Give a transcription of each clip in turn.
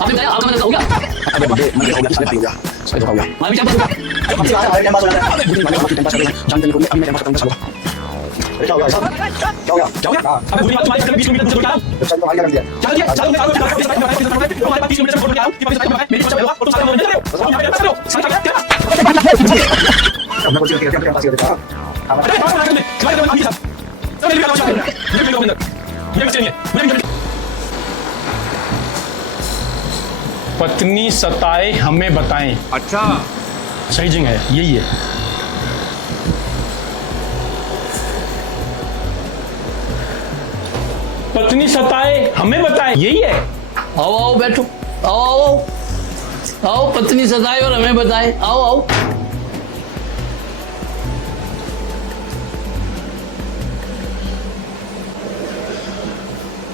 आपने बताया आपका मतलब हो गया। अबे बंदे मन हो गया, साले भाई हो गया, साले धोखा हो गया। मैं भी टाइम पास हो गया। अब से हमारे टाइम पास हो जाता है। बुद्धि वाले बाकी टाइम पास कर रहे हैं, जानते नहीं कोई, अब मैं टाइम पास करता हूँ सालों। अरे क्या हो गया साहब? क्या हो गया? क्या हो गया? अब पूरी बात तुम्हारी 20 किलोमीटर दूर क्या? वेबसाइट तुम्हारी क्या कर दिया? चल दिया, चल मैं तुम्हारे पास 20 किलोमीटर छोड़ के आ रहा हूं कि मेरी परीक्षा और तुम सारे मनोरंजन कर रहे हो। तुम यहां पे कर रहे हो। समझ आ गया क्या? अब मैं बोल के क्या पास कर देता हूं। अरे बात कर ले। खिला दे आदमी साहब। सब मेरी बात सुन। मुझे भी अंदर। मुझे भी चाहिए। मुझे भी पत्नी सताए हमें बताएं। अच्छा सही जगह है, यही है। पत्नी सताए हमें बताएं, यही है। आओ आओ बैठो। आओ आओ आओ पत्नी सताए और हमें बताए। आओ आओ।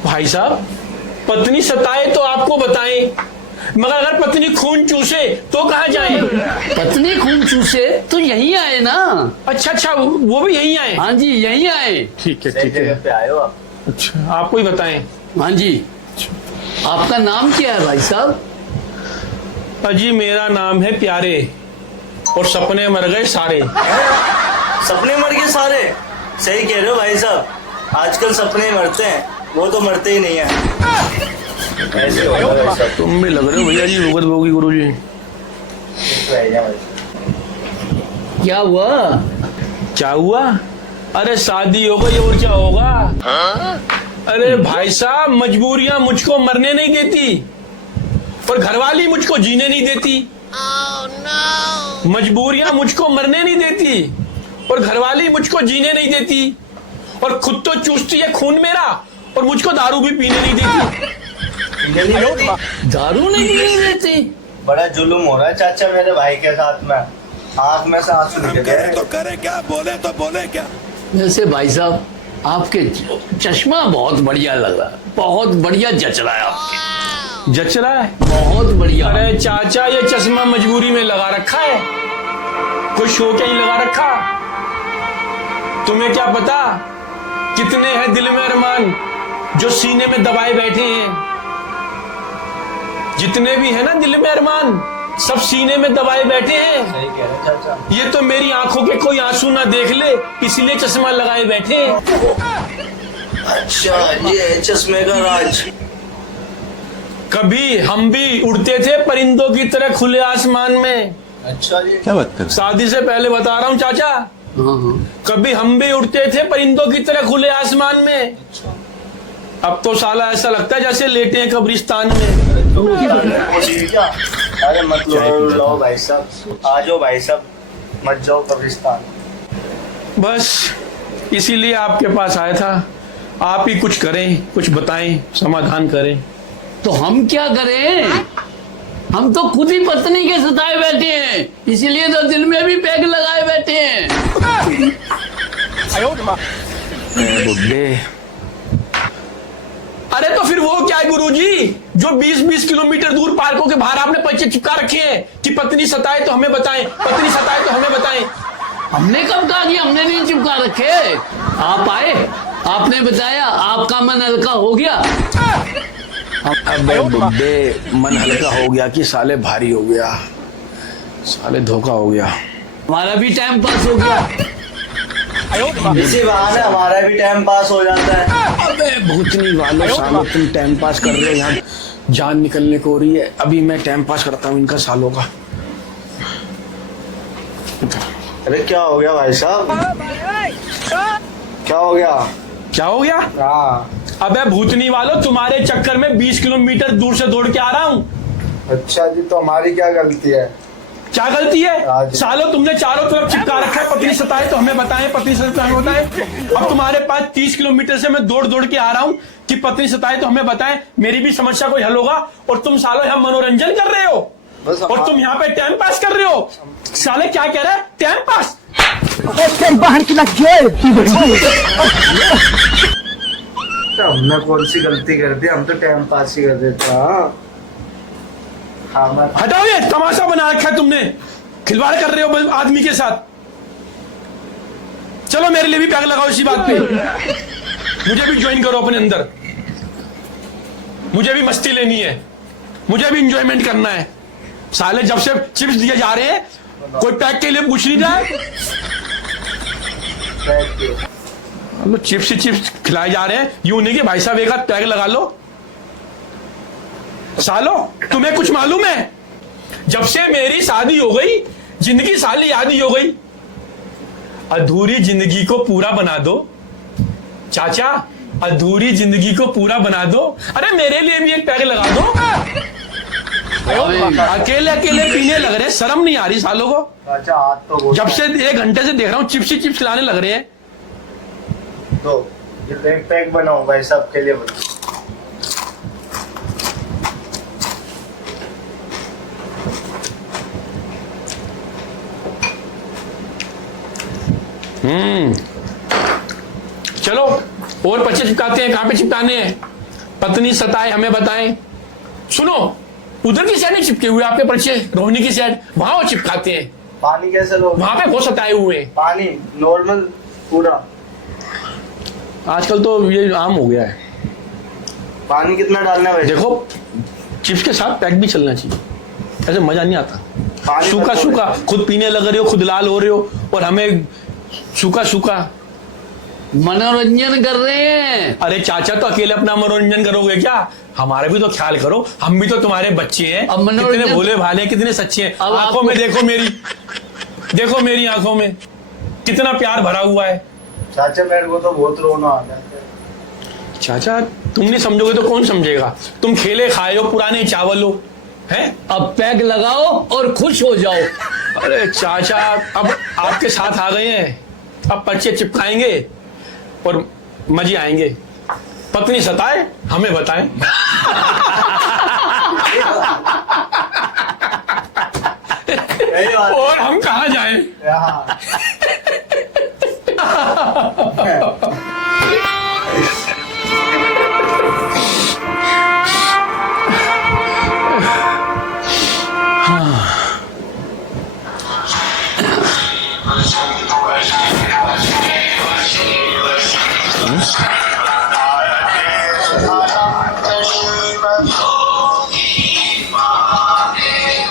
भाई साहब, पत्नी सताए तो आपको बताएं, मगर अगर पत्नी खून चूसे तो कहाँ जाएं? पत्नी खून चूसे तो यहीं आए ना। अच्छा अच्छा, वो भी यहीं आए। हाँ जी यहीं आए। ठीक है ठीक है। पे आए हो आप? अच्छा, आपको ही बताएं। हाँ जी। आपका नाम क्या है भाई साहब? अजी मेरा नाम है प्यारे, और सपने मर गए सारे। सपने मर गए सारे? सही कह रहे हो भाई साहब, आजकल सपने मरते हैं, वो तो मरते ही नहीं है। ऐसे होगा भाई साहब। तुम भी लग रहे हो भैया जी भुगत भोगी गुरु जी। क्या हुआ? क्या हुआ? अरे शादी हो गई और क्या होगा? अरे भाई साहब, मजबूरियां मुझको मरने नहीं देती और घरवाली मुझको जीने नहीं देती। मजबूरियां मुझको मरने नहीं देती और घरवाली मुझको जीने नहीं देती, और खुद तो चूसती है खून मेरा और मुझको दारू भी पीने नहीं देती। दारू नहीं पीने देती? बड़ा जुल्म हो रहा है चाचा मेरे भाई के साथ में, आंख में से आंसू निकल गए। तो करे क्या, बोले तो बोले क्या। वैसे भाई साहब आपके चश्मा बहुत बढ़िया लग रहा है, बहुत बढ़िया जच रहा है आपके। जच रहा है? बहुत बढ़िया। अरे चाचा, ये चश्मा मजबूरी में लगा रखा है, कोई शो के नहीं लगा रखा। तुम्हें क्या पता कितने हैं दिल में अरमान जो सीने में दबाए बैठे हैं। जितने भी है ना दिल में अरमान, सब सीने में दबाए बैठे हैं। सही कह रहे हो चाचा। ये तो मेरी आंखों के कोई आंसू ना देख ले, इसलिए चश्मा लगाए बैठे हैं। अच्छा, ये है चश्मे का राज। कभी हम भी उड़ते थे परिंदों की तरह खुले आसमान में। अच्छा जी। क्या बात कर शादी से पहले बता रहा हूँ चाचा, हाँ हाँ। कभी हम भी उड़ते थे परिंदों की तरह खुले आसमान में। अब तो साला ऐसा लगता है जैसे लेटे हैं कब्रिस्तान में। क्या? अरे मत लो भाई साहब, आ जाओ भाई साहब, मत जाओ कब्रिस्तान। बस इसीलिए आपके पास आया था, आप ही कुछ करें, कुछ बताएं, समाधान करें। तो हम क्या करें? हम तो खुद ही पत्नी के सताए बैठे हैं, इसीलिए तो दिल में भी पैग लगाए बैठे हैं। बुड्ढे। अरे तो फिर वो क्या है गुरुजी, जो 20-20 किलोमीटर दूर पार्कों के बाहर आपने पर्चे चिपका रखे हैं कि पत्नी सताए तो हमें बताएं, पत्नी सताए तो हमें बताएं। हमने कब कहा कि हमने नहीं चिपका रखे? आप आए, आपने बताया, आपका मन हल्का हो गया। अबे बुड्ढे, मन हल्का हो गया कि साले भारी हो गया, साले धोखा हो गया। हमारा भी टाइम पास हो गया। इसी बहाने हमारा भी टाइम पास हो जाता है। अबे भूतनी वालों, सालों तुम टाइम पास कर रहे हो, यहाँ जान निकलने को हो रही है। अभी मैं टाइम पास करता हूँ इनका सालों का। अरे क्या हो गया भाई साहब? क्या हो गया? क्या हो गया? हाँ। अबे भूतनी वालों, तुम्हारे चक्कर में 20 किलोमीटर दूर से दौड़ के आ रहा हूँ। अच्छा जी, तो हमारी क्या गलती है? क्या गलती है? आज- सालों तुमने चारों तरफ चिपका रखा है पत्नी सताए तो हमें बताएं, पत्नी सताए तो हमें बताएं। अब तुम्हारे पास 30 किलोमीटर से मैं दौड़ दौड़ के आ रहा हूँ कि पत्नी सताए तो हमें बताएं, मेरी भी समस्या कोई हल होगा, और तुम सालों यहाँ मनोरंजन कर रहे हो बस और तुम यहाँ पे टाइम पास कर रहे हो। साले क्या कह रहे हैं? Time pass? हमने कौन सी गलती कर दी? हम तो टाइम पास ही कर देते। हाँ मैं हटाओ, ये तमाशा बना रखा है तुमने, खिलवाड़ कर रहे हो आदमी के साथ। चलो मेरे लिए भी पैग लगाओ इसी बात पे, मुझे भी ज्वाइन करो अपने अंदर, मुझे भी मस्ती लेनी है। मुझे भी इंजॉयमेंट करना है। साले जब से चिप्स दिए जा रहे हैं कोई पैक के लिए पूछ नहीं रहा है। हम लोग चिप्स ही चिप्स खिलाए जा रहे हैं, यूं नहीं कि भाई साहब एक हाथ पैक लगा लो। सालो तुम्हें कुछ मालूम है, जब से मेरी शादी हो गई जिंदगी साली आधी हो गई। अधूरी जिंदगी को पूरा बना दो चाचा, अधूरी जिंदगी को पूरा बना दो। अरे मेरे लिए भी एक पैक लगा दो। अकेले अकेले पीने लग रहे, शर्म नहीं आ रही सालों को। अच्छा हाथ तो बहुत जब से 1 घंटे से देख रहा हूँ चिप्स ही चिप्स लाने लग रहे हैं। दो ये पैक बनाओ भाई साहब के लिए बनाओ। चलो और पर्चे चिपकाते हैं। कहां पे चिपकाने हैं? पत्नी सताए हमें बताएं। सुनो, उधर की साइड नहीं चिपके हुए आपके पर्चे, रोहिणी की साइड, वहां वो चिपकाते हैं। पानी कैसे लो? वहां पे बहुत सताए हुए हैं। पानी नॉर्मल पूरा। आजकल तो ये आम हो गया है। पानी कितना डालना है भाई? देखो चिप्स के साथ पैक भी चलना चाहिए, ऐसे मजा नहीं आता। पानी सूखा मत सूखा खुद पीने लग रहे हो, खुद लाल हो रहे हो, और हमें सूखा सूखा। मनोरंजन कर रहे हैं। अरे चाचा तो अकेले अपना मनोरंजन करोगे क्या? हमारा भी तो ख्याल करो, हम भी तो तुम्हारे बच्चे हैं। अब मनोरंजन- कितने भोले भाले, कितने सच्चे हैं। अब आंखों में देखो मेरी, देखो मेरी आंखों में कितना प्यार भरा हुआ है। चाचा मेरे को तो बहुत रोना आ रहा है। चाचा तुम नहीं समझोगे तो कौन समझेगा? तुम खेले खाए हो, पुराने चावल हो, हैं? अब पैक लगाओ और खुश हो जाओ। अरे चाचा अब आपके साथ आ गए हैं, अब पर्चे चिपकाएंगे और मजे आएंगे। पत्नी सताए हमें बताएं। यही बात और हम कहाँ जाएं? यहाँ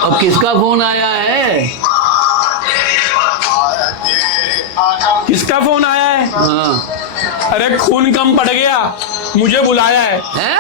अब किसका फोन आया है? किसका फोन आया है? हाँ। अरे खून कम पड़ गया, मुझे बुलाया है। हैं?